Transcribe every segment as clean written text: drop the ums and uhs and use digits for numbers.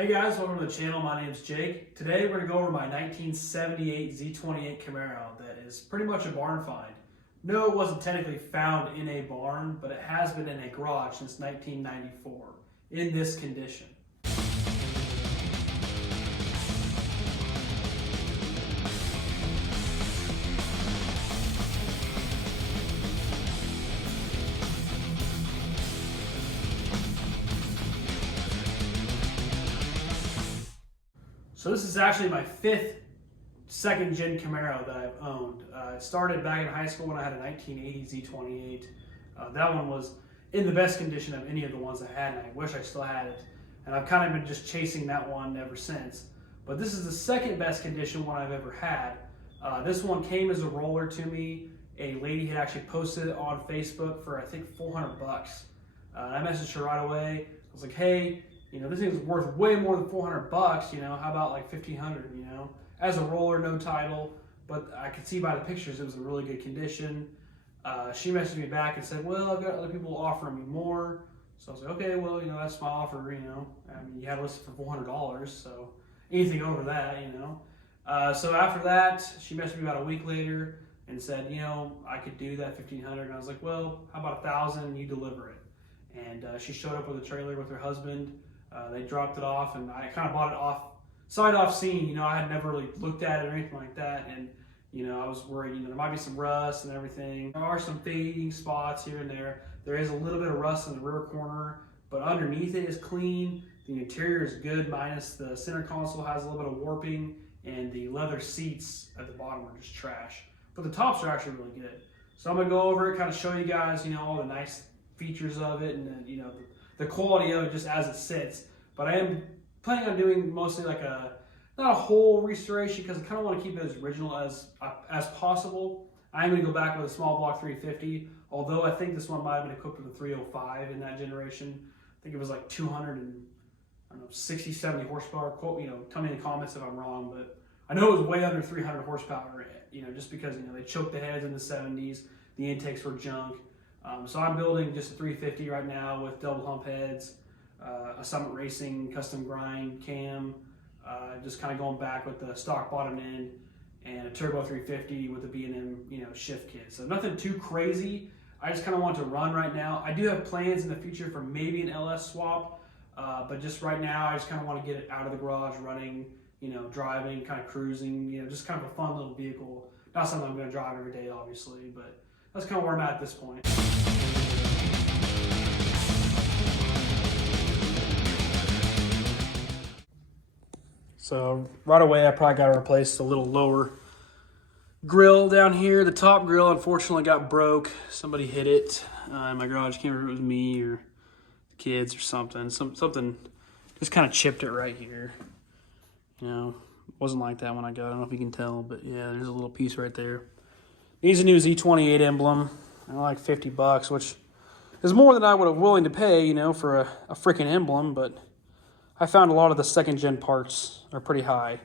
Hey guys, welcome to the channel. My name's Jake. Today we're going to go over my 1978 Z28 Camaro that is pretty much a barn find. No, it wasn't technically found in a barn, but it has been in a garage since 1994 in this condition. So this is actually my fifth second-gen Camaro that I've owned. It started back in high school when I had a 1980 Z28. That one was in the best condition of any of the ones I had, and I wish I still had it. And I've kind of been just chasing that one ever since. But this is the second best condition one I've ever had. This one came as a roller to me. A lady had actually posted it on Facebook for I think 400 bucks. I messaged her right away. I was like, hey, you know, this thing's worth way more than 400 bucks, you know, how about like 1,500, you know? As a roller, no title, but I could see by the pictures it was in really good condition. She messaged me back and said, well, I've got other people offering me more. So I was like, okay, well, you know, that's my offer, you know. I mean, you had it listed for $400, so anything over that, you know. So after that, she messaged me about a week later and said, you know, I could do that 1,500. And I was like, well, how about 1,000 and you deliver it? And she showed up with a trailer with her husband. They dropped it off, and I kind of bought it off, sight off scene. You know, I had never really looked at it or anything like that, and you know, I was worried. You know, there might be some rust and everything. There are some fading spots here and there. There is a little bit of rust in the rear corner, but underneath it is clean. The interior is good, minus the center console has a little bit of warping, and the leather seats at the bottom are just trash. But the tops are actually really good. So I'm gonna go over it, kind of show you guys, you know, all the nice features of it, and then, you know, the quality of it just as it sits. But I am planning on doing mostly like not a whole restoration, because I kind of want to keep it as original as possible. I'm going to go back with a small block 350, although I think this one might have been equipped with a 305 in that generation. I think it was like 260, 70 horsepower. Quote, you know, tell me in the comments if I'm wrong, but I know it was way under 300 horsepower, you know, just because, you know, they choked the heads in the 70s, the intakes were junk. So I'm building just a 350 right now with double hump heads, a Summit Racing custom grind cam, just kind of going back with the stock bottom end, and a turbo 350 with a B&M, you know, shift kit. So nothing too crazy. I just kind of want to run right now. I do have plans in the future for maybe an LS swap, but just right now I just kind of want to get it out of the garage, running, you know, driving, kind of cruising, you know, just kind of a fun little vehicle. Not something I'm going to drive every day, obviously, but that's kind of where I'm at this point. So right away, I probably got to replace the little lower grill down here. The top grill, unfortunately, got broke. Somebody hit it in my garage. Can't remember if it was me or the kids or something. Something just kind of chipped it right here. You know, it wasn't like that when I got it. I don't know if you can tell, but yeah, there's a little piece right there. Needs a new Z28 emblem. I like 50 bucks, which is more than I would have willing to pay, you know, for a freaking emblem, but I found a lot of the second-gen parts are pretty high.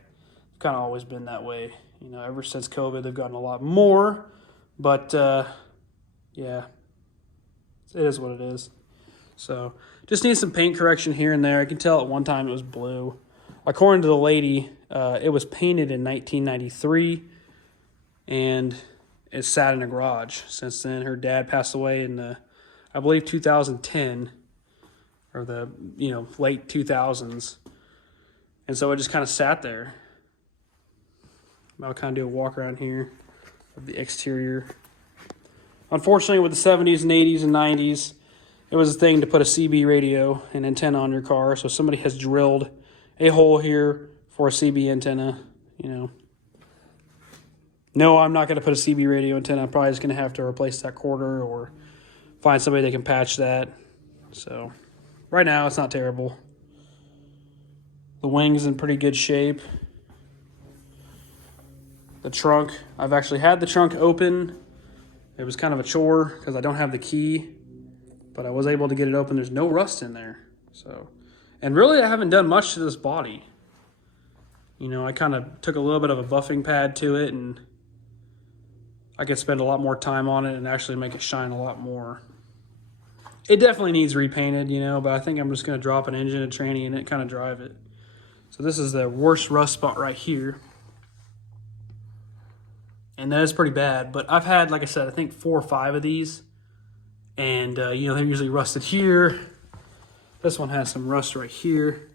Kind of always been that way. You know, ever since COVID, they've gotten a lot more, but yeah, it is what it is. So just need some paint correction here and there. I can tell at one time it was blue. According to the lady, it was painted in 1993, and it sat in a garage since then. Her dad passed away in I believe 2010, or the, you know, late 2000s, and so it just kind of sat there. I'll kind of do a walk around here of the exterior. Unfortunately, with the 70s and 80s and 90s, it was a thing to put a CB radio and antenna on your car, so somebody has drilled a hole here for a CB antenna, you know. No, I'm not going to put a CB radio antenna. I'm probably just going to have to replace that quarter or find somebody that can patch that. So right now, it's not terrible. The wing's in pretty good shape. The trunk, I've actually had the trunk open. It was kind of a chore because I don't have the key, but I was able to get it open. There's no rust in there. So, and really, I haven't done much to this body. You know, I kind of took a little bit of a buffing pad to it, and I could spend a lot more time on it and actually make it shine a lot more. It definitely needs repainted, you know, but I think I'm just going to drop an engine, a tranny in it, kind of drive it. So this is the worst rust spot right here. And that is pretty bad, but I've had, like I said, I think 4 or 5 of these. And, you know, they're usually rusted here. This one has some rust right here.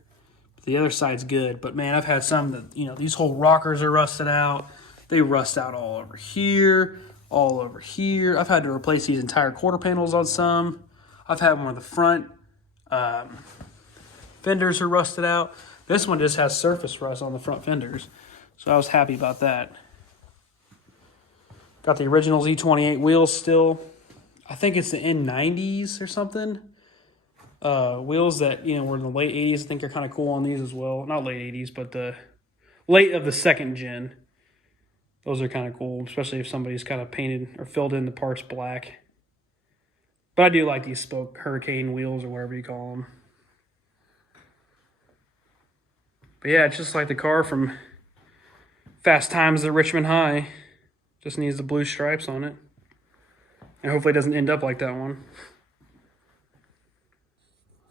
The other side's good, but man, I've had some that, you know, these whole rockers are rusted out. They rust out all over here, all over here. I've had to replace these entire quarter panels on some. I've had one where the front fenders are rusted out. This one just has surface rust on the front fenders, so I was happy about that. Got the original Z28 wheels still. I think it's the N90s or something. Wheels that, you know, were in the late 80s. I think are kind of cool on these as well. Not late 80s, but the late of the 2nd gen. Those are kind of cool, especially if somebody's kind of painted or filled in the parts black. But I do like these spoke hurricane wheels or whatever you call them. But yeah, it's just like the car from Fast Times at Richmond High. Just needs the blue stripes on it. And hopefully it doesn't end up like that one.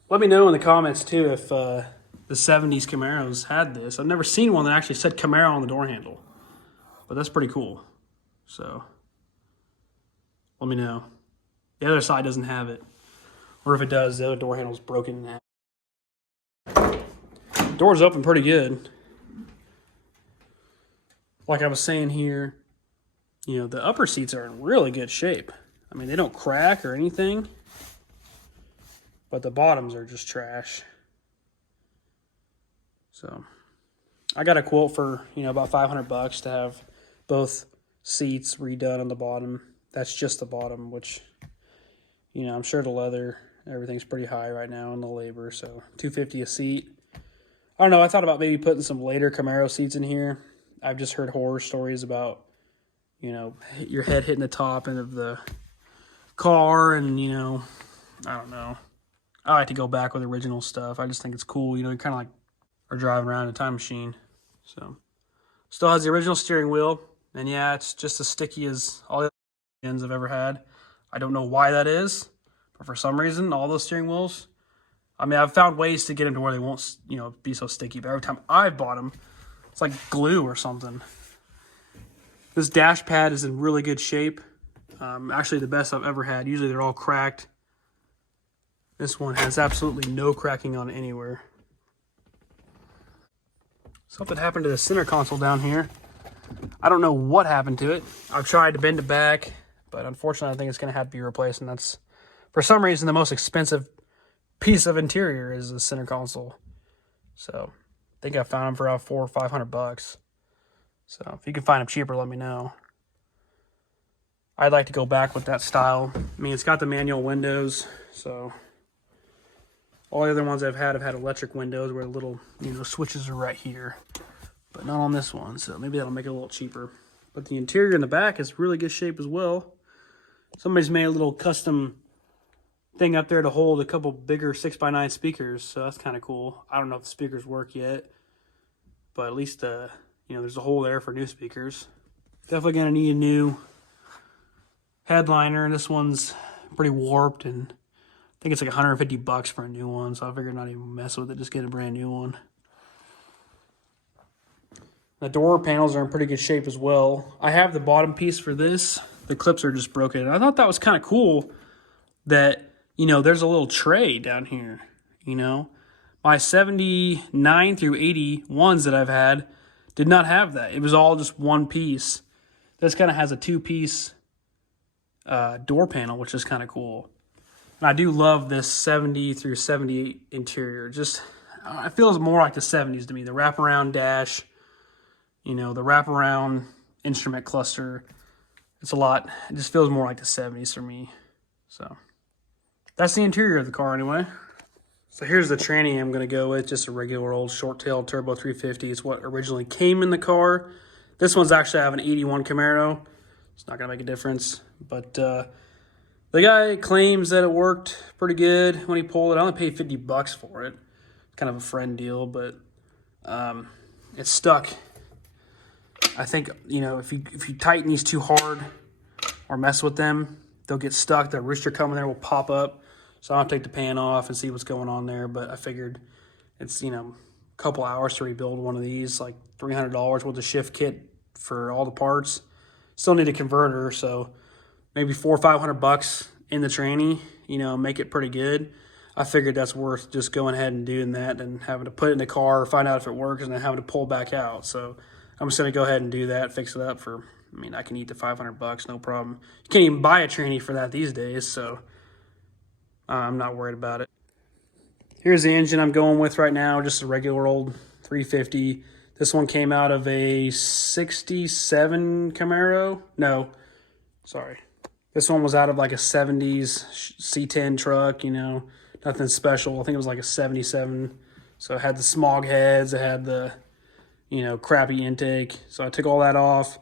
Let me know in the comments too if the 70s Camaros had this. I've never seen one that actually said Camaro on the door handle. But that's pretty cool. So, let me know. The other side doesn't have it. Or if it does, the other door handle's broken in half. Door's open pretty good. Like I was saying here, you know, the upper seats are in really good shape. I mean, they don't crack or anything. But the bottoms are just trash. So, I got a quote for, you know, about $500 to have both seats redone on the bottom. That's just the bottom, which, you know, I'm sure the leather, everything's pretty high right now in the labor. So, $250 a seat. I don't know. I thought about maybe putting some later Camaro seats in here. I've just heard horror stories about, you know, your head hitting the top end of the car and, you know, I don't know. I like to go back with original stuff. I just think it's cool. You know, you kind of like are driving around in a time machine. So, still has the original steering wheel. And yeah, it's just as sticky as all the other ends I've ever had. I don't know why that is. But for some reason, all those steering wheels, I mean, I've found ways to get them to where they won't, you know, be so sticky. But every time I've bought them, it's like glue or something. This dash pad is in really good shape. Actually, the best I've ever had. Usually they're all cracked. This one has absolutely no cracking on it anywhere. Something happened to the center console down here. I don't know what happened to it. I've tried to bend it back, but unfortunately I think it's going to have to be replaced. And that's, for some reason, the most expensive piece of interior is the center console. So, I think I found them for about $400 or $500. So, if you can find them cheaper, let me know. I'd like to go back with that style. I mean, it's got the manual windows, so all the other ones I've had electric windows where the little, you know, switches are right here. But not on this one, so maybe that'll make it a little cheaper. But the interior in the back is really good shape as well. Somebody's made a little custom thing up there to hold a couple bigger 6x9 speakers, so that's kind of cool. I don't know if the speakers work yet, but at least, you know, there's a hole there for new speakers. Definitely gonna need a new headliner, and this one's pretty warped, and I think it's like $150 for a new one, so I figured not even mess with it, just get a brand new one. The door panels are in pretty good shape as well. I have the bottom piece for this. The clips are just broken. And I thought that was kind of cool that, you know, there's a little tray down here, you know. My 79 through 80 ones that I've had did not have that. It was all just one piece. This kind of has a 2-piece door panel, which is kind of cool. And I do love this 70 through 78 interior. Just, it feels more like the 70s to me. The wraparound dash, you know, the wraparound instrument cluster. It's a lot. It just feels more like the 70s for me. So, that's the interior of the car anyway. So here's the tranny I'm going to go with. Just a regular old short-tailed turbo 350. It's what originally came in the car. This one's actually I have an 81 Camaro. It's not going to make a difference. But the guy claims that it worked pretty good when he pulled it. I only paid $50 for it. Kind of a friend deal, but it's stuck. I think, you know, if you tighten these too hard or mess with them, they'll get stuck. The rooster coming there will pop up. So I'll take the pan off and see what's going on there. But I figured it's, you know, couple hours to rebuild one of these, like $300 with the shift kit for all the parts. Still need a converter, so maybe $400 or $500 in the tranny, you know, make it pretty good. I figured that's worth just going ahead and doing that and having to put it in the car, find out if it works, and then having to pull back out. So I'm just gonna go ahead and do that, fix it up for, I mean, I can eat the $500, no problem. You can't even buy a tranny for that these days, so I'm not worried about it. Here's the engine I'm going with right now, just a regular old 350. This one came out of a 67 Camaro. No, sorry. This one was out of like a 70s C10 truck, you know, nothing special. I think it was like a 77. So it had the smog heads, it had the, you know, crappy intake. So I took all that off.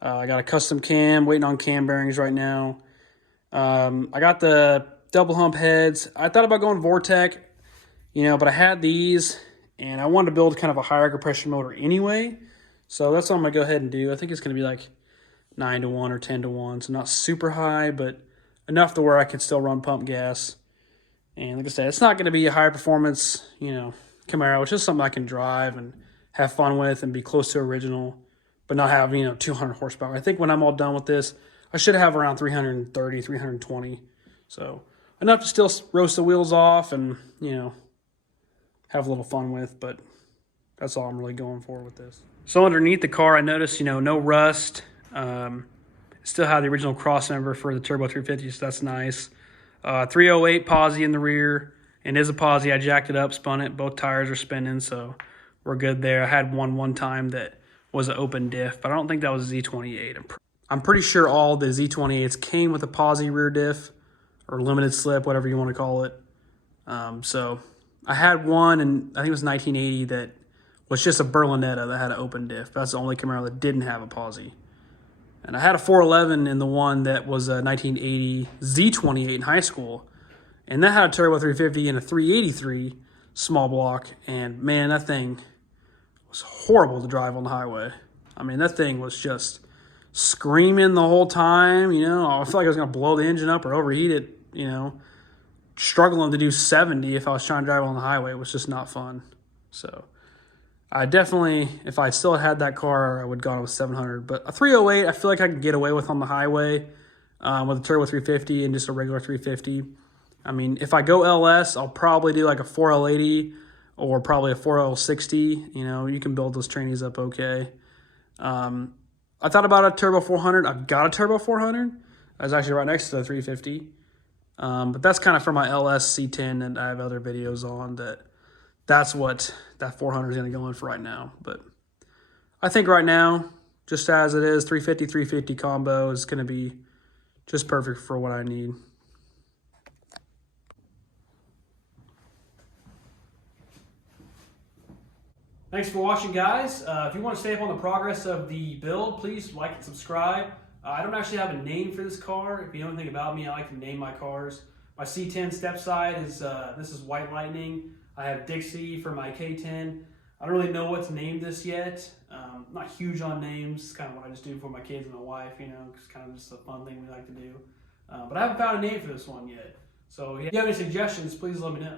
I got a custom cam, waiting on cam bearings right now. I got the double hump heads. I thought about going Vortec, you know, but I had these and I wanted to build kind of a higher compression motor anyway. So that's what I'm gonna go ahead and do. I think it's gonna be like 9-to-1 or 10-to-1. So not super high, but enough to where I can still run pump gas. And like I said, it's not gonna be a high performance, you know, Camaro. It's just something I can drive and have fun with and be close to original, but not have, you know, 200 horsepower. I think when I'm all done with this, I should have around 330, 320. So enough to still roast the wheels off and, you know, have a little fun with, but that's all I'm really going for with this. So underneath the car, I noticed, you know, no rust. Still have the original cross member for the Turbo 350, so that's nice. 308 posi in the rear, and is a posi. I jacked it up, spun it. Both tires are spinning, so we're good there. I had one time that was an open diff, but I don't think that was a Z28. I'm pretty sure all the Z28s came with a posi rear diff or limited slip, whatever you want to call it. So I had one, and I think it was 1980, that was just a Berlinetta that had an open diff. That's the only Camaro that didn't have a posi. And I had a 411 in the one that was a 1980 Z28 in high school. And that had a turbo 350 and a 383 small block. And man, that thing was horrible to drive on the highway. I mean, that thing was just screaming the whole time, you know. I felt like I was going to blow the engine up or overheat it, you know. Struggling to do 70 if I was trying to drive on the highway. It was just not fun. So I definitely, if I still had that car, I would have gone with 700. But a 308, I feel like I can get away with on the highway with a turbo 350 and just a regular 350. I mean, if I go LS, I'll probably do like a 4L80 or probably a 4L60. You know, you can build those trannies up okay. I thought about a turbo 400. I've got a turbo 400. I was actually right next to the 350. But that's kind of for my LS C10, and I have other videos on that's what that 400 is going to go in for right now. But I think right now, just as it is, 350 combo is going to be just perfect for what I need. Thanks for watching, guys. If you want to stay up on the progress of the build, please like and subscribe. I don't actually have a name for this car. If you know anything about me, I like to name my cars. My C10 step side is, this is White Lightning. I have Dixie for my K10. I don't really know what to name this yet. I'm not huge on names. It's kind of what I just do for my kids and my wife, you know. It's kind of just a fun thing we like to do. But I haven't found a name for this one yet. So if you have any suggestions, please let me know.